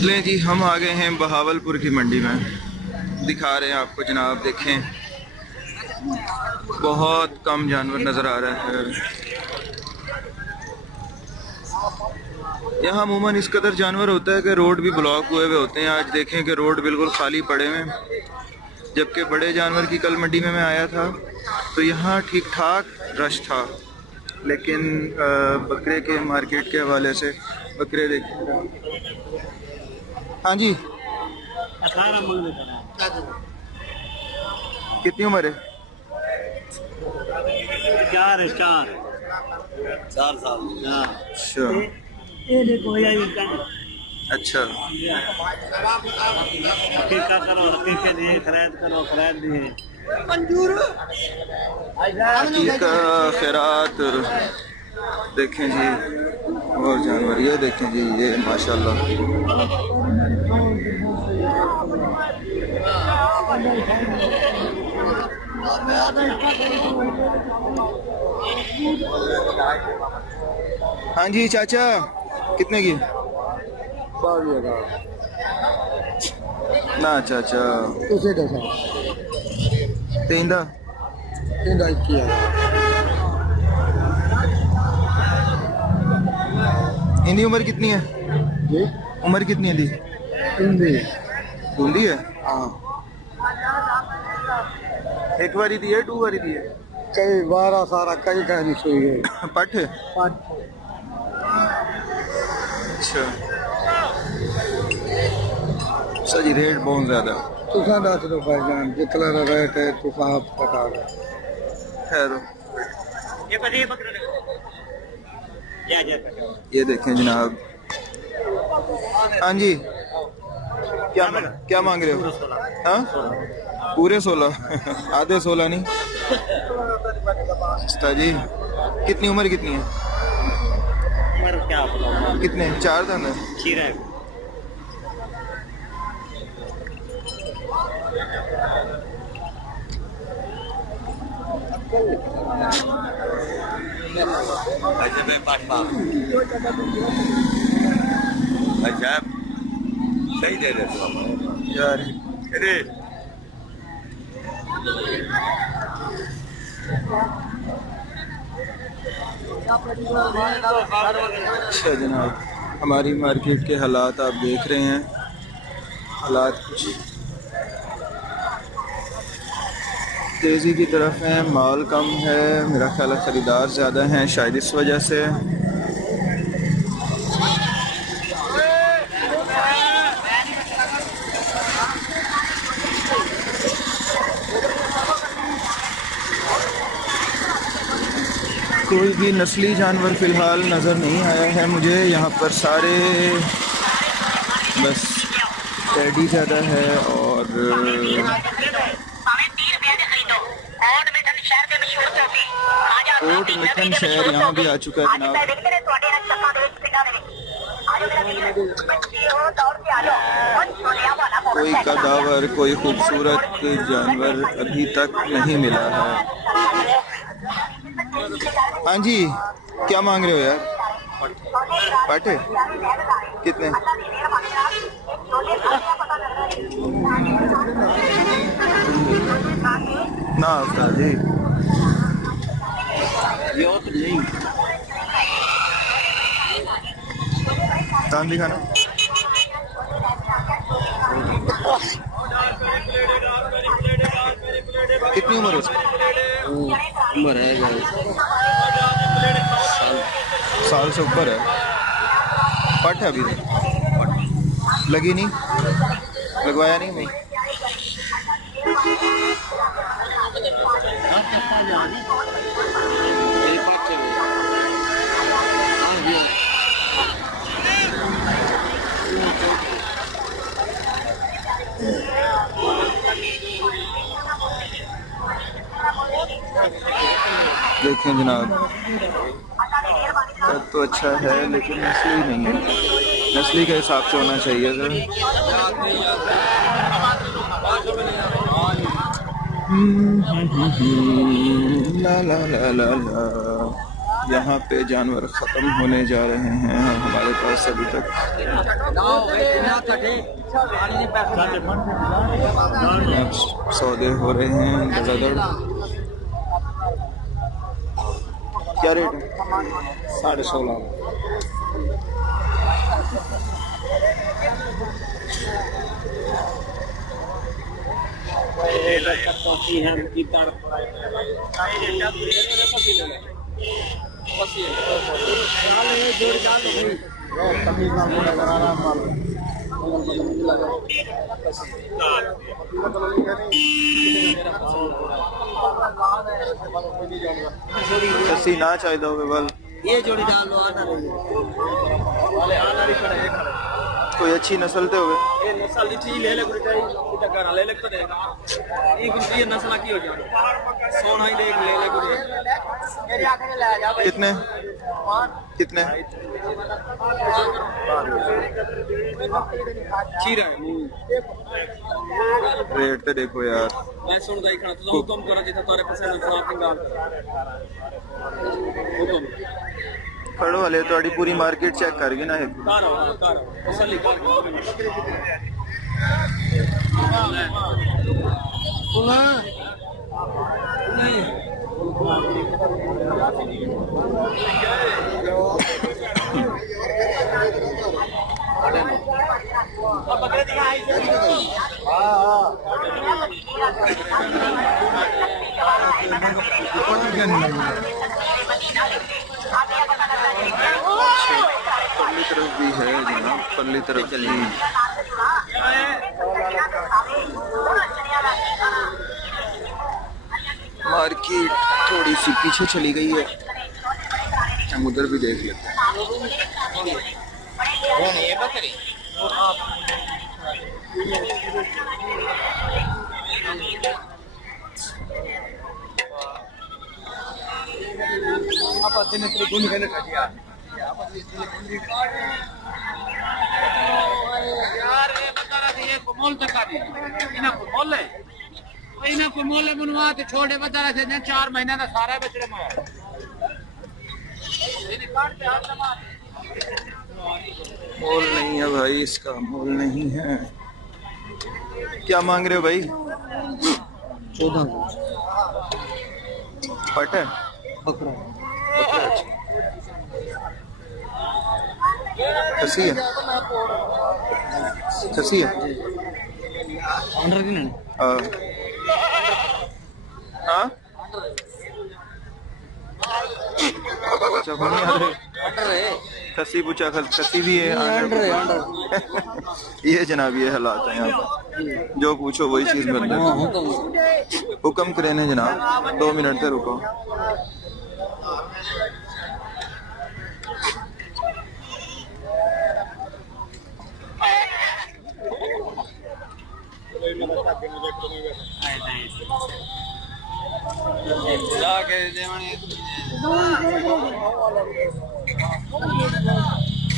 लें जी, हम आ गए हैं बहावलपुर की मंडी में। दिखा रहे हैं आपको जनाब, देखें बहुत कम जानवर नज़र आ रहा है यहाँ। अमूमन इस कदर जानवर होता है कि रोड भी ब्लॉक हुए हुए होते हैं। आज देखें कि रोड बिल्कुल खाली पड़े हुए हैं, जबकि बड़े जानवर की कल मंडी में मैं आया था तो यहाँ ठीक ठाक रश था। लेकिन बकरे के मार्केट के हवाले से बकरे देखें। हाँ जी, 18 कितनी उम्र है? 4 साल। अच्छा ये देखो अच्छा, हकीका करो, हकीके दिए, खैरात करो, खैरात दिए। हकीका खैरात देखें जी। और जानवर ये देखें जी, ये माशाल्लाह। हाँ जी चाचा, कितने की? ना चाचा उसे कैसा तेंदा किया इनकी उम्र कितनी है? जी उम्र कितनी है दी? हिंदी बूंदी है। हाँ एक बारी दी है, 2 बारी दी है? कई 12 सारा कई कहनी सुई है पट है। पाँच अच्छा अच्छा जी, रेट बहुत ज़्यादा। तुसा 10 रुपए जान जितना रेट है तुसा आप बता दो। खैर, जा ये देखें जनाब। हाँ जी, क्या मांग रहे हो? हाँ पूरे 16 आधे 16 नहीं। अच्छा जी, कितनी उम्र कितनी है? क्या कितने? 4 दान है। खीरा अच्छा सही दे रहे हो यार। अरे अच्छा जनाब, हमारी मार्केट के हालात आप देख रहे हैं। हालात कुछ तेज़ी की तरफ है, माल कम है, मेरा ख्याल है ख़रीदार ज़्यादा हैं, शायद इस वजह से। कोई भी नस्ली जानवर फ़िलहाल नज़र नहीं आया है मुझे यहाँ पर। सारे बस टेडी ज़्यादा है और कोट मिठन शहर यहाँ भी आ चुका है जनाब। कोई कदावर, कोई खूबसूरत जानवर अभी तक नहीं मिला है। हाँ जी, क्या मांग रहे हो यार? पाटे कितने? ना उस्ताद जी, दान दिखाना। कितनी उम्र हो? उम्र है साल से ऊपर है। पट है अभी लगी नहीं, लगवाया नहीं भाई। देखें जनाब, तो अच्छा है लेकिन नस्ली नहीं है। नस्ली के हिसाब से होना चाहिए सर। ला ला ला ला ला यहाँ पे जानवर ख़त्म होने जा रहे हैं हमारे पास अभी तक। अब सौदे हो रहे हैं धड़ाधड़। क्या रेट है? 16.5 कसी ना चाहिए हो बल ये जोड़ी डाल लो आधा कोई अच्छी नस्ल ते हुए ये नस्ल लिठी ले ले गुड़ी चाहिए इधर घर ले ले तो देगा ये गुड़ी नस्ल की हो जाए सोना ही देख ले ले गुड़ी मेरे आंखें ले जा भाई कितने कितने चीरा है रेट तो देखो यार मैं सुन रही खाना तो हुक्म करा जितना तारे पसंद सुना पिंगा हुक्म खड़ो वाले तो पूरी मार्केट चेक कर गए ना एक कार तसल्ली कर परली तरफ भी है जनाब, परली तरफ भी मार्केट थोड़ी सी पीछे चली गई है। हम उधर भी देख लेते हैं। यार ये बता रहा था ये मोल तक आ गई इना को मोल है इना को मोल बनवा के छोड़े बता रहे थे 4 महीने का सारा बेचरे में मोल नहीं है भाई, इसका मोल नहीं है। क्या मांग रहे हो भाई? 14 पट है बकरा खसी है, खसी है। हाँ अच्छा खसी पूछा, खसी भी है। ये जनाब ये हालात हैं यहाँ पर, जो पूछो वही चीज मिल रही है। हुक्म करें जनाब, 2 मिनट तक रुको।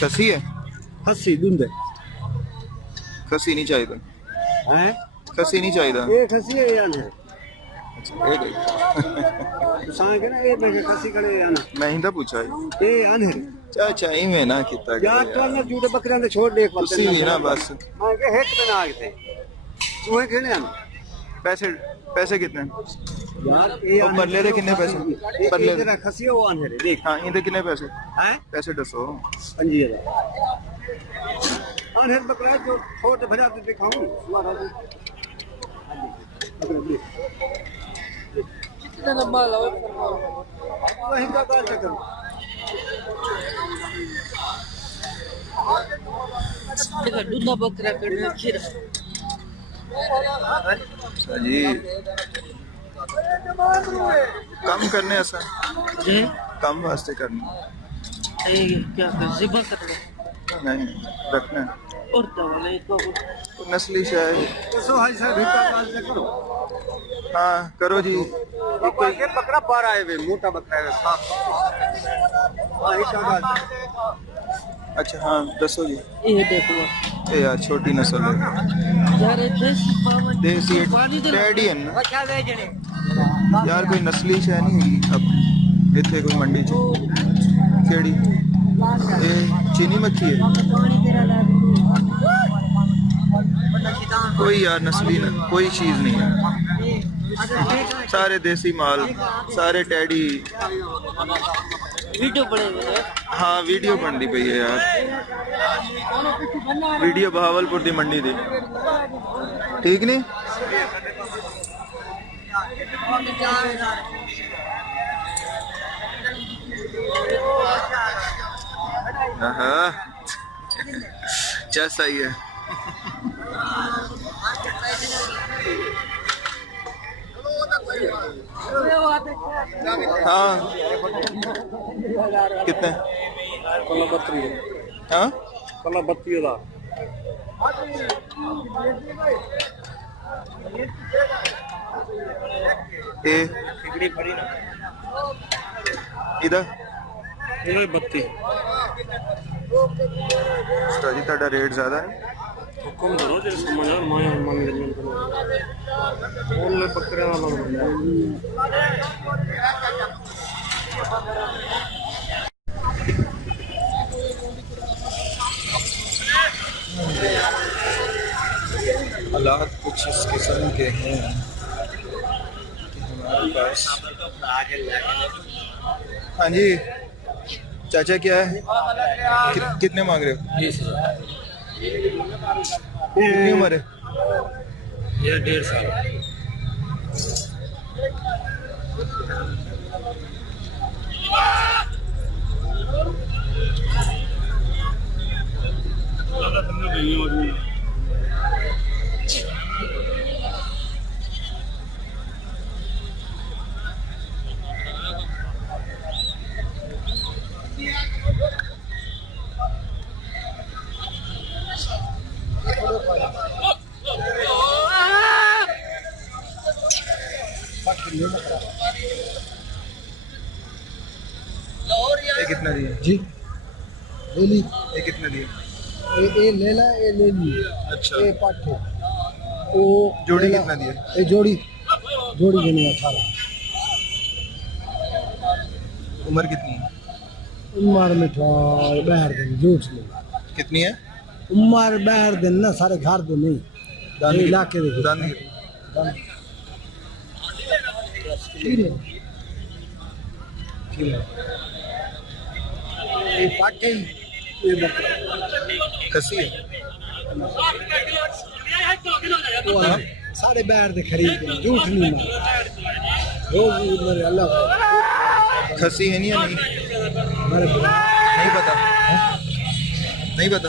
खसी है, खसी दूध खसी नहीं चाहिए, है खसी नहीं चाहिए। ये खसी है या नहीं? अच्छा ये देख। सांग के ना ये देखे खसी खड़े या ना मैं ही तो पूछा है ये अनहर चाचा इवें ना किता यार तो ना जूड़े बकरियां दे छोड़ देख तुसी ही ना बस। हां के हेट पे ना आगते तू खेने आन पैसे कितने यार ये वो परले दे कितने पैसे? परले तेरा खसी वो अनहर देख हां इनके कितने पैसे? हैं पैसे दसो। 5000 अनहर बकरा जो छोटे भजा दे दिखाऊं तुम्हारा कितना लंबा लाओ वही का बात कर देखा दूधा बकरा करने खीरा जी कम करने ऐसा जी कम वास्ते करने क्या कर जिबा करना नहीं रखना और दवाले को तो नस्ली शायद। सो हाई सर भिक्का काल से करो हाँ करो जी। कोई के बकरा बाहर आए वे मोटा बकरा है साफ हां ही का बात अच्छा हाँ दसो जी। ये देखो ये यार छोटी नस्ल है यार देसी पावन देसी टेडी है ना बचा गए जने यार, कोई नस्ली शायद नहीं है अब इतने कोई मंडी च केड़ी ये चीनी मक्खी है कोई यार नस्ली कोई चीज़ नहीं है सारे देसी माल सारे टैडी वीडियो बने हाँ वीडियो बनती पई है यार वीडियो बहावलपुर की मंडी दी ठीक नहीं चल सही है हाँ कितने हाँ 32,000 इधर 32 जी ਤੁਹਾਡਾ रेट ज़्यादा है हुक्म करो जे समझ आ माया मन गन करो बोल बकरे वाला हालात कुछ इस किस्म के हैं कि हमारे पास हाँ जी चाचा क्या है कितने मांग रहे हो 20,000 कितनी उम्र है ये 1.5 साल ये कितना दिया जी ले ली ये कितना दिया ये लेना ये ले ली अच्छा ये पाठे वो जोड़ी लेना, कितना दिया ये जोड़ी देनी 18 उम्र कितनी है उम्र में बाहर दिन झूठ नहीं कितनी है उम्र बाहर दिन ना सारे घर दिन नहीं दान ये इलाके दे दान ये पाठे ये बकरा खसी है वो सारे बाहर दे खरीद झूठ नहीं मार रोज मेरे अल्लाह खसी है नहीं या नहीं मेरे नहीं पता नहीं पता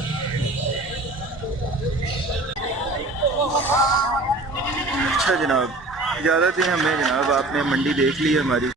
अच्छा जनाब इजाज़त है हमें जनाब आपने मंडी देख ली है हमारी